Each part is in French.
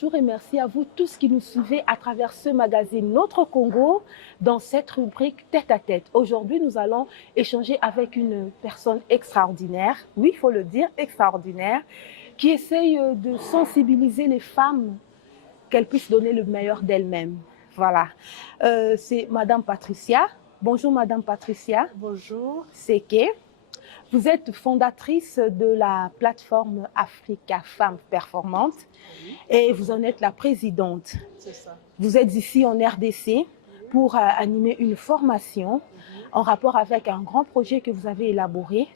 bonjour et merci à vous tous qui nous suivez à travers ce magazine Notre Congo dans cette rubrique Tête à Tête. Aujourd'hui, nous allons échanger avec une personne extraordinaire, oui, il faut le dire, extraordinaire, qui essaye de sensibiliser les femmes qu'elles puissent donner le meilleur d'elles-mêmes. Voilà, c'est Madame Patricia. Bonjour Madame Patricia. Bonjour. Seke. Vous êtes fondatrice de la plateforme Africa Femmes Performantes et vous en êtes la présidente. C'est ça. Vous êtes ici en RDC pour animer une formation en rapport avec un grand projet que vous avez élaboré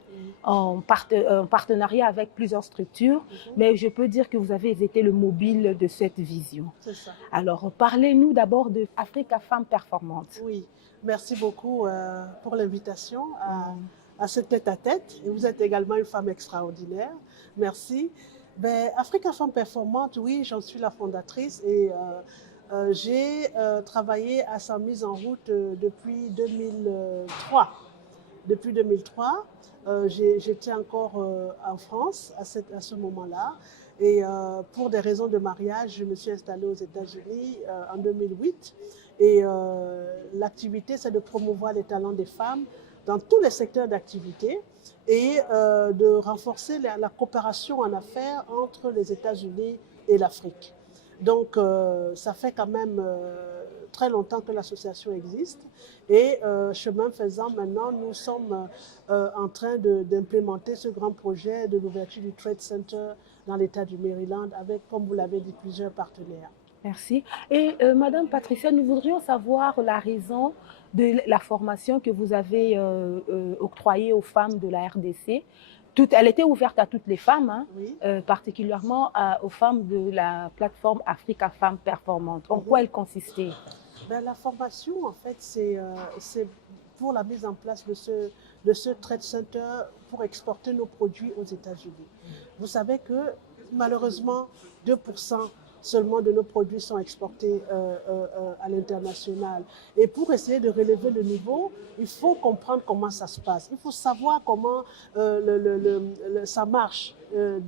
en partenariat avec plusieurs structures, mais je peux dire que vous avez été le mobile de cette vision. C'est ça. Alors, parlez-nous d'abord de Africa Femmes Performantes. Oui, merci beaucoup pour l'invitation à ce tête-à-tête. Et vous êtes également une femme extraordinaire. Merci. Africa Femmes Performantes, oui, j'en suis la fondatrice et j'ai travaillé à sa mise en route depuis 2003. Depuis 2003, j'étais encore en France à ce moment-là. Et pour des raisons de mariage, je me suis installée aux États-Unis en 2008. Et l'activité, c'est de promouvoir les talents des femmes dans tous les secteurs d'activité et de renforcer la coopération en affaires entre les États-Unis et l'Afrique. Donc, ça fait quand même très longtemps que l'association existe et chemin faisant, maintenant, nous sommes en train d'implémenter ce grand projet de l'ouverture du Trade Center dans l'État du Maryland avec, comme vous l'avez dit, plusieurs partenaires. Merci. Et Madame Patricia, nous voudrions savoir la raison de la formation que vous avez octroyée aux femmes de la RDC. Elle était ouverte à toutes les femmes, hein, Oui. particulièrement aux femmes de la plateforme Africa Femmes Performantes. En quoi elle consistait? La formation, en fait, c'est pour la mise en place de ce Trade Center pour exporter nos produits aux États-Unis. Vous savez que malheureusement, 2% seulement de nos produits sont exportés à l'international. Et pour essayer de relever le niveau, il faut comprendre comment ça se passe. Il faut savoir comment ça marche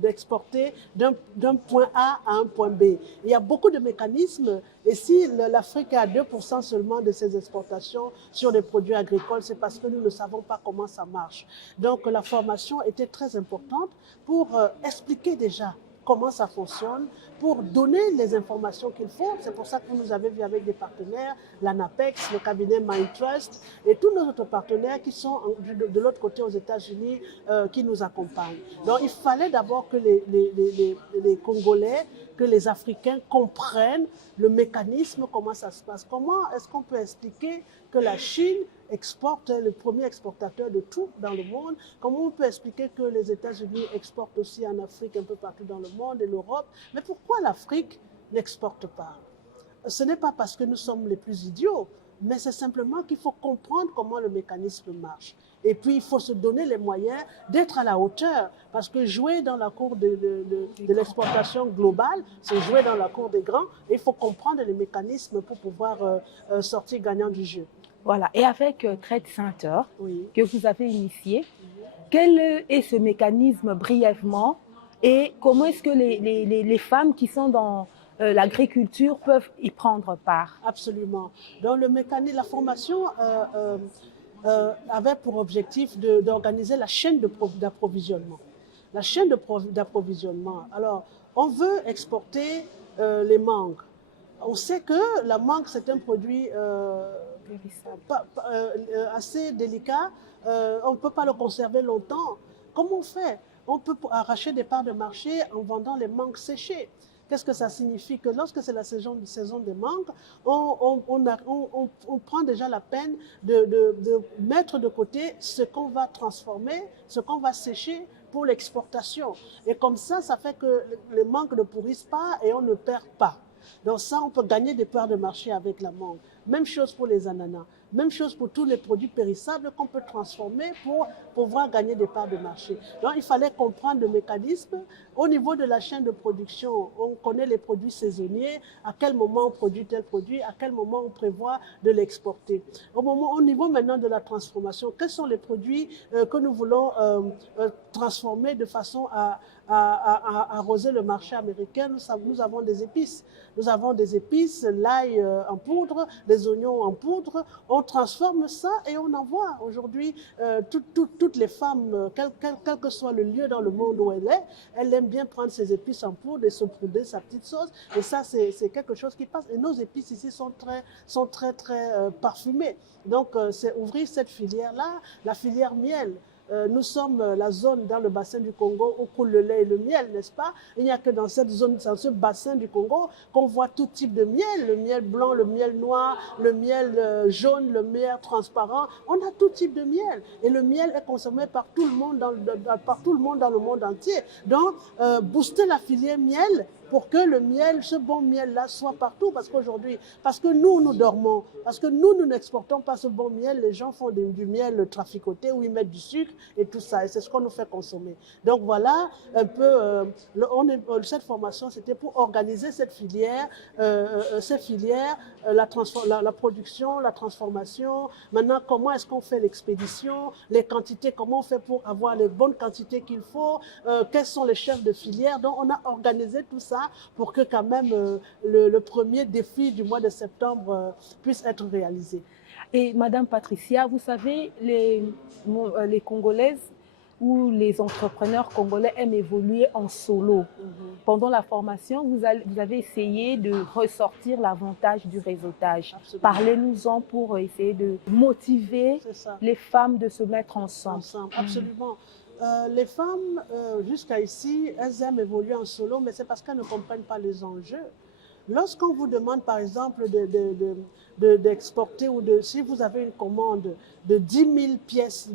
d'exporter d'un point A à un point B. Il y a beaucoup de mécanismes et si l'Afrique a 2% seulement de ses exportations sur les produits agricoles, c'est parce que nous ne savons pas comment ça marche. Donc la formation était très importante pour expliquer déjà comment ça fonctionne, pour donner les informations qu'il faut. C'est pour ça que vous nous avez vu avec des partenaires, l'ANAPEX, le cabinet Mindtrust et tous nos autres partenaires qui sont de l'autre côté aux États-Unis qui nous accompagnent. Donc il fallait d'abord que les Congolais, que les Africains comprennent le mécanisme, comment ça se passe. Comment est-ce qu'on peut expliquer que la Chine exporte, le premier exportateur de tout dans le monde. Comment on peut expliquer que les États-Unis exportent aussi en Afrique, un peu partout dans le monde, et l'Europe? Mais pourquoi l'Afrique n'exporte pas? Ce n'est pas parce que nous sommes les plus idiots, mais c'est simplement qu'il faut comprendre comment le mécanisme marche. Et puis, il faut se donner les moyens d'être à la hauteur, parce que jouer dans la cour de l'exportation globale, c'est jouer dans la cour des grands, et il faut comprendre les mécanismes pour pouvoir sortir gagnant du jeu. Voilà. Et avec Trade Center, Oui. que vous avez initié, quel est ce mécanisme brièvement et comment est-ce que les femmes qui sont dans l'agriculture peuvent y prendre part? Absolument. Donc, le mécanisme, la formation avait pour objectif d'organiser la chaîne d'approvisionnement. La chaîne d'approvisionnement. Alors, on veut exporter les mangues. On sait que la mangue, c'est un produit assez délicat. On ne peut pas le conserver longtemps. Comment on fait? On peut arracher des parts de marché en vendant les mangues séchées. Qu'est-ce que ça signifie? Que lorsque c'est la saison des mangues, on prend déjà la peine de mettre de côté ce qu'on va transformer, ce qu'on va sécher pour l'exportation. Et comme ça fait que les mangues ne pourrissent pas et on ne perd pas. Donc ça, on peut gagner des parts de marché avec la mangue. Même chose pour les ananas. Même chose pour tous les produits périssables qu'on peut transformer pour pouvoir gagner des parts de marché. Donc, il fallait comprendre le mécanisme. Au niveau de la chaîne de production, on connaît les produits saisonniers, à quel moment on produit tel produit, à quel moment on prévoit de l'exporter. Au niveau maintenant de la transformation, quels sont les produits que nous voulons transformer de façon arroser le marché américain, nous avons des épices. Nous avons des épices, l'ail en poudre, les oignons en poudre. On transforme ça et on envoie. Aujourd'hui, toutes les femmes, quel que soit le lieu dans le monde où elle aime bien prendre ses épices en poudre et saupoudrer sa petite sauce. Et ça, c'est quelque chose qui passe. Et nos épices ici sont très parfumées. Donc, c'est ouvrir cette filière-là, la filière miel. Nous sommes la zone dans le bassin du Congo où coule le lait et le miel, n'est-ce pas? Il n'y a que dans cette zone, dans ce bassin du Congo, qu'on voit tout type de miel, le miel blanc, le miel noir, le miel jaune, le miel transparent. On a tout type de miel. Et le miel est consommé par tout le monde par tout le monde dans le monde entier. Donc, booster la filière miel pour que le miel, ce bon miel-là, soit partout. Parce qu'aujourd'hui, parce que nous dormons, parce que nous n'exportons pas ce bon miel, les gens font du miel traficoté où ils mettent du sucre et tout ça. Et c'est ce qu'on nous fait consommer. Donc voilà, un peu, cette formation, c'était pour organiser cette filière, la production, la transformation. Maintenant, comment est-ce qu'on fait l'expédition, les quantités, comment on fait pour avoir les bonnes quantités qu'il faut, quels sont les chefs de filière. Donc on a organisé tout ça pour que quand même le premier défi du mois de septembre puisse être réalisé. Et Madame Patricia, vous savez, les Congolaises ou les entrepreneurs congolais aiment évoluer en solo. Pendant la formation, vous avez essayé de ressortir l'avantage du réseautage. Parlez-nous-en pour essayer de motiver les femmes de se mettre ensemble. Absolument. Les femmes, jusqu'à ici, elles aiment évoluer en solo, mais c'est parce qu'elles ne comprennent pas les enjeux. Lorsqu'on vous demande, par exemple, d'exporter si vous avez une commande de 10 000 pièces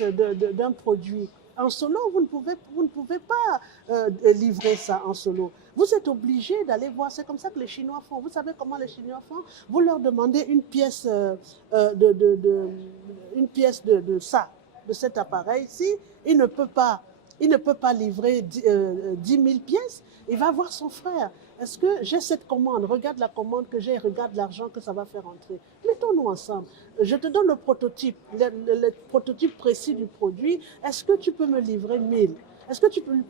d'un produit, en solo, vous ne pouvez pas livrer ça en solo. Vous êtes obligé d'aller voir, c'est comme ça que les Chinois font. Vous savez comment les Chinois font? Vous leur demandez une pièce de cet appareil-ci, il ne peut pas livrer 10 000 pièces, il va voir son frère. Est-ce que j'ai cette commande? Regarde la commande que j'ai, regarde l'argent que ça va faire entrer. Mettons-nous ensemble. Je te donne le prototype, le prototype précis du produit. Est-ce que tu peux me livrer 1000?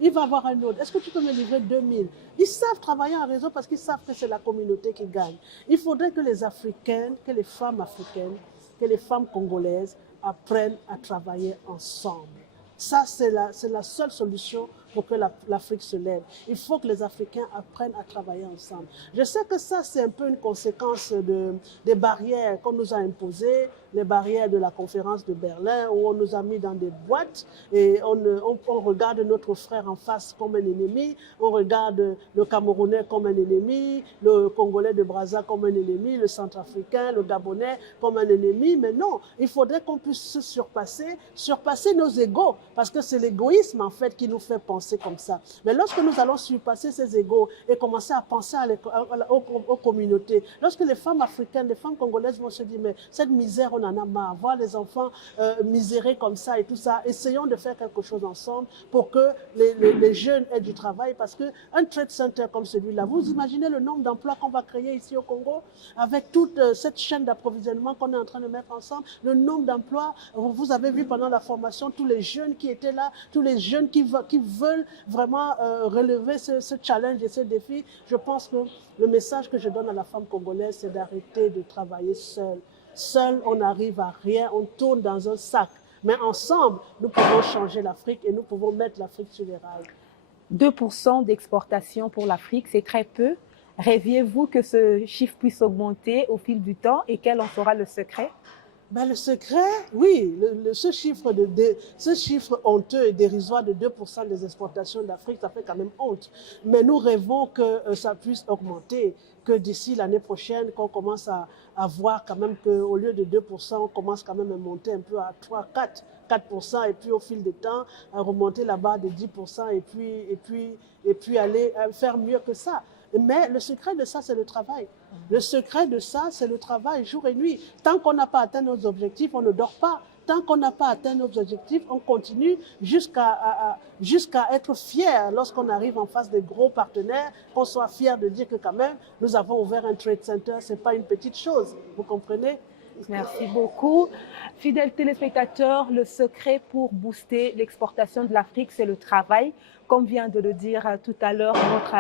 Il va avoir un autre. Est-ce que tu peux me livrer 2000? Ils savent travailler en réseau parce qu'ils savent que c'est la communauté qui gagne. Il faudrait que les Africaines, que les femmes africaines, que les femmes congolaises apprennent à travailler ensemble. Ça, c'est la seule solution pour que l'Afrique se lève. Il faut que les Africains apprennent à travailler ensemble. Je sais que ça, c'est un peu une conséquence des barrières qu'on nous a imposées, les barrières de la conférence de Berlin, où on nous a mis dans des boîtes et on regarde notre frère en face comme un ennemi, on regarde le Camerounais comme un ennemi, le Congolais de Brazza comme un ennemi, le Centrafricain, le Gabonais comme un ennemi. Mais non, il faudrait qu'on puisse se surpasser nos égos, parce que c'est l'égoïsme en fait qui nous fait penser comme ça. Mais lorsque nous allons surpasser ces égos et commencer à penser aux communautés, lorsque les femmes africaines, les femmes congolaises vont se dire, mais cette misère, on en a marre, voir les enfants misérés comme ça et tout ça, essayons de faire quelque chose ensemble pour que les jeunes aient du travail, parce qu'un trade center comme celui-là, vous imaginez le nombre d'emplois qu'on va créer ici au Congo, avec toute cette chaîne d'approvisionnement qu'on est en train de mettre ensemble, le nombre d'emplois, vous avez vu pendant la formation, tous les jeunes qui étaient là, tous les jeunes qui veulent vraiment relever ce challenge et ce défi. Je pense que le message que je donne à la femme congolaise, c'est d'arrêter de travailler seule. Seul, on n'arrive à rien, on tourne dans un sac. Mais ensemble, nous pouvons changer l'Afrique et nous pouvons mettre l'Afrique sur les rails. 2% d'exportation pour l'Afrique, c'est très peu. Rêviez-vous que ce chiffre puisse augmenter au fil du temps, et quel en sera le secret? Ben, le secret, oui, ce chiffre honteux et dérisoire de 2% des exportations d'Afrique, ça fait quand même honte. Mais nous rêvons que ça puisse augmenter, que d'ici l'année prochaine, qu'on commence à voir quand même qu'au lieu de 2%, on commence quand même à monter un peu à 3, 4%, et puis au fil du temps, à remonter la barre de 10%, et puis aller faire mieux que ça. Mais le secret de ça, c'est le travail. Le secret de ça, c'est le travail jour et nuit. Tant qu'on n'a pas atteint nos objectifs, on ne dort pas. Tant qu'on n'a pas atteint nos objectifs, on continue jusqu'à être fier lorsqu'on arrive en face des gros partenaires, qu'on soit fier de dire que quand même, nous avons ouvert un trade center, ce n'est pas une petite chose. Vous comprenez? Merci beaucoup. Fidèles téléspectateurs, le secret pour booster l'exportation de l'Afrique, c'est le travail. Comme vient de le dire tout à l'heure notre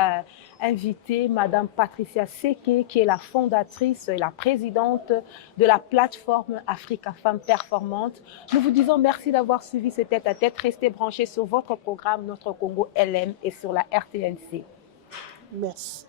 invitée, Madame Patricia Seke, qui est la fondatrice et la présidente de la plateforme Africa Femmes Performantes. Nous vous disons merci d'avoir suivi ce tête-à-tête. Restez branchés sur votre programme Notre Congo LM et sur la RTNC. Merci.